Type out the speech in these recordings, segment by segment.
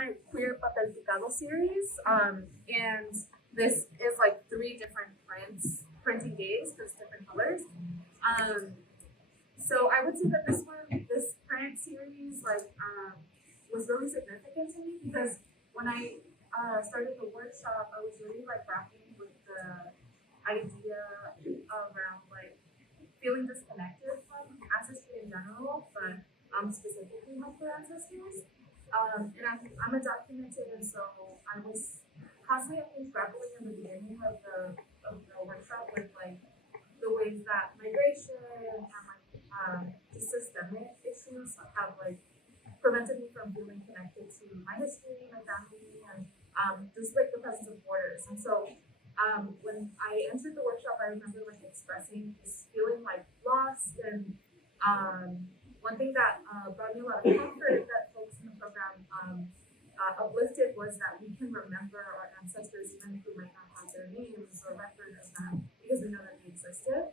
my queer Papel Picado series, and this is like 3 different printing days, because different colors. So I would say that this print series was really significant to me, because when I started the workshop, I was really like grappling with the idea around like feeling disconnected from ancestry in general, but specifically my queer ancestors. And I'm undocumented, and so I was constantly, I think, grappling in the beginning of the workshop with like the ways that migration and like the systemic issues have like prevented me from feeling connected to my history, my family, and just like the presence of borders. And so when I entered the workshop, I remember like expressing this feeling like lost, and one thing that brought me a lot of comfort that folks in the program uplifted was that we can remember our ancestors even if we might not have their names or record of them, because we know that they existed.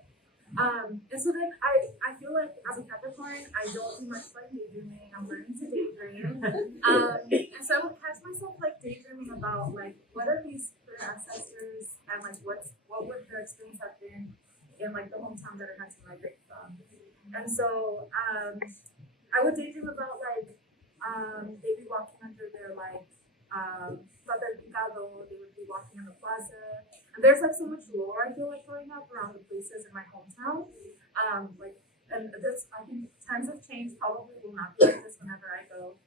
And so then I feel like as a Capricorn, I don't do much like daydreaming. I'm learning to daydream. And so I would catch myself like daydreaming about like what are these queer ancestors, and like what would their experience have been in like the hometown that I had to migrate from. And so I would daydream about like they'd be walking under their like Papel Picado, they would be walking in the plaza. And there's like so much lore I feel like growing up around the places in my hometown. And this, I think times have changed, probably will not be like this whenever I go.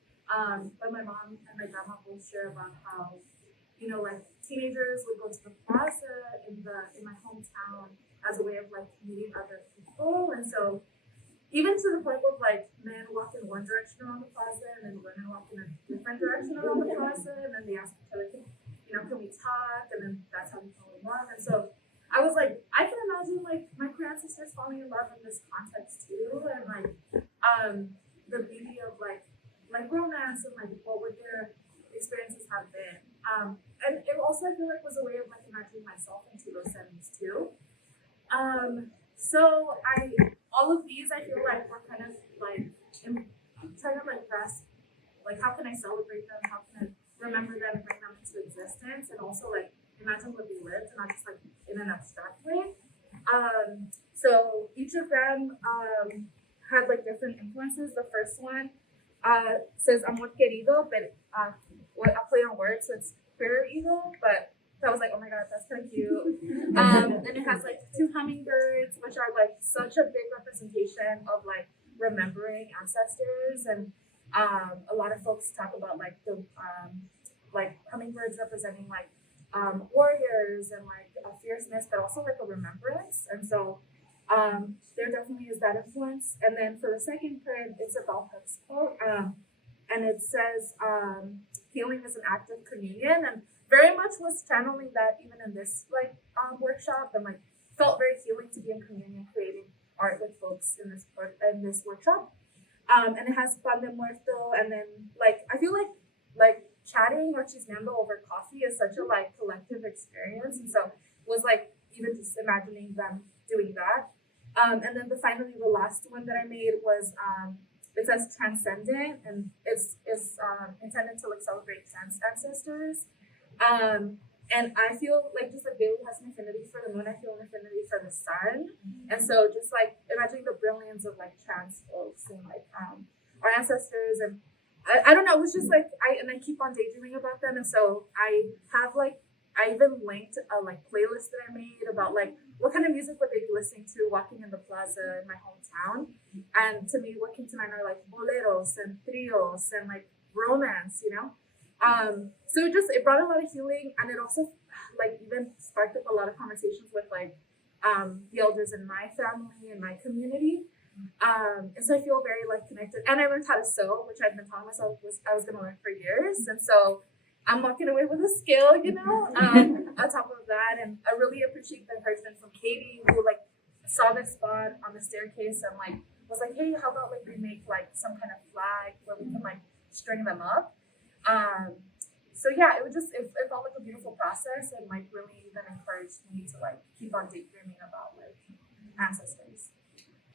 But my mom and my grandma both share about how, you know, like teenagers would go to the plaza in my hometown as a way of like meeting other people. And so even to the point where like men walk in one direction around the plaza and then women walk in a different direction around the plaza, and then they ask each other, can we talk? And then that's how we fall in love. And so I was like, I can imagine like my queer ancestors falling in love in this context too, and like the beauty of like romance and like what would their experiences have been. And it also I feel like was a way of like imagining myself into those settings too. So all of these I feel like were kind of like trying to like grasp like how can I celebrate them, how can I remember them and bring them into existence, and also like imagine what they lived and not just like in an abstract way. So each of them had like different influences. The first one says amor querido, but I play on words, so it's queer ego, but so I was like, oh my god, that's kind of cute. And it has like 2 hummingbirds, which are like such a big representation of like remembering ancestors. And a lot of folks talk about like the like hummingbirds representing like warriors and like a fierceness, but also like a remembrance. And so there definitely is that influence. And then for the second print, it's a Balpux quote, and it says, healing is an act of communion, and very much was channeling that even in this like workshop, and like felt very healing to be in communion creating art with folks in this workshop. And it has pan de muerto, and then like I feel like chatting or chismeando over coffee is such a like collective experience, and so was like even just imagining them doing that. And then finally the last one that I made was it says transcendent, and it's intended to like celebrate trans ancestors. And I feel like just like Baylee has an affinity for the moon, I feel an affinity for the sun. And so just like imagining the brilliance of like trans folks and like our ancestors, and I don't know, it was just like I keep on daydreaming about them. And so I have like I even linked a like playlist that I made about like what kind of music would they be listening to walking in the plaza in my hometown. And to me what came to mind are like boleros and trios and like romance, you know. So it brought a lot of healing, and it also like even sparked up a lot of conversations with like the elders in my family and my community. And so I feel very like connected, and I learned how to sew, which I've been telling myself I was gonna learn for years, and so I'm walking away with a skill, you know, on top of that. And I really appreciate the encouragement from Katie, who like saw this spot on the staircase and like was like, hey, how about like we make like some kind of flag where we can like string them up. So yeah, it felt like a beautiful process, and like really then encouraged me to like keep on daydreaming about like ancestors.